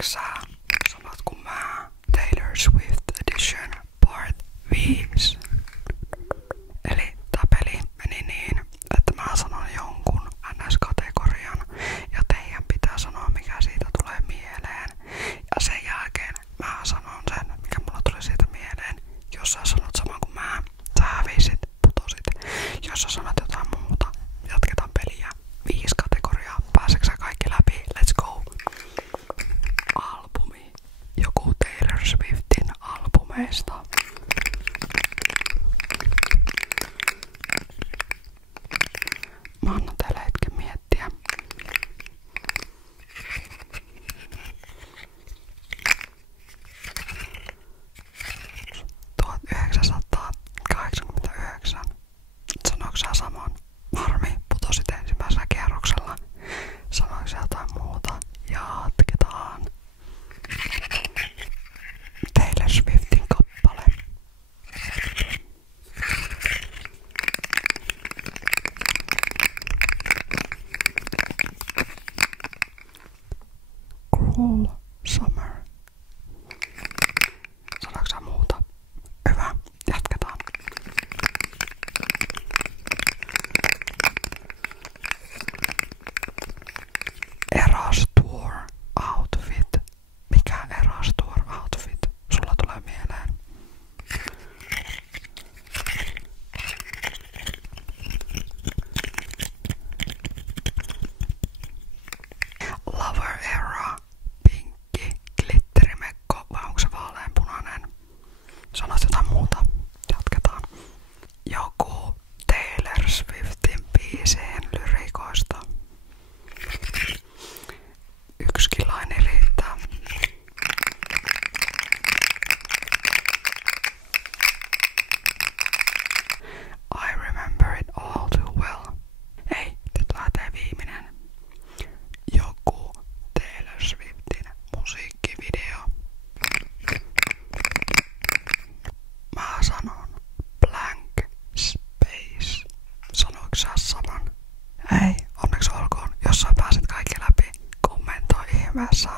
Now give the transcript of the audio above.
Tiedätkö sanotko mä Taylor Swift Edition Part 5? Eli tää peli meni niin, että mä sanon jonkun NS-kategorian ja teidän pitää sanoa mikä siitä tulee mieleen. Ja sen jälkeen mä sanon sen, mikä mulla tuli siitä mieleen. Jos sä sanot saman kuin mä, sä hävisit, putosit. Jos sä sanot jotain muuta, jatketaan peliä. 5 kategoriaa. Pääseksä sä kaikki läpi? Let's go! Albumi. Joku Taylor Swiftin albumeista. Mä annan teille hetken miettiä. ...1989. Sanoiko sä saman? Harmi, putosit ensimmäisellä kierroksella. Sanoiko sä jotain muuta? Jatketaan. Taylor Swiftin kappale. Cruel Summer. Sanoiko sä muuta? Hyvä, jatketaan. Eras Tour Outfit. Mikä Eras Tour Outfit sulla tulee mieleen? Lover Era. Pinkki. Glitterimekko. Vai onko se vaaleanpunainen? Sanoit jotain muuta. Jatketaan. Joku Taylor Swiftin biisien lyrikoista. Yksikin laini riittää. I remember it all too well. Ei, nyt lähtee viimeinen. Joku Taylor Swiftin musiikkivideo. Mä sanon blank space. Sanoiko sä saman? Ei, onneksi olkoon. Jos sä pääset kaikki läpi, kommentoi ihmeessä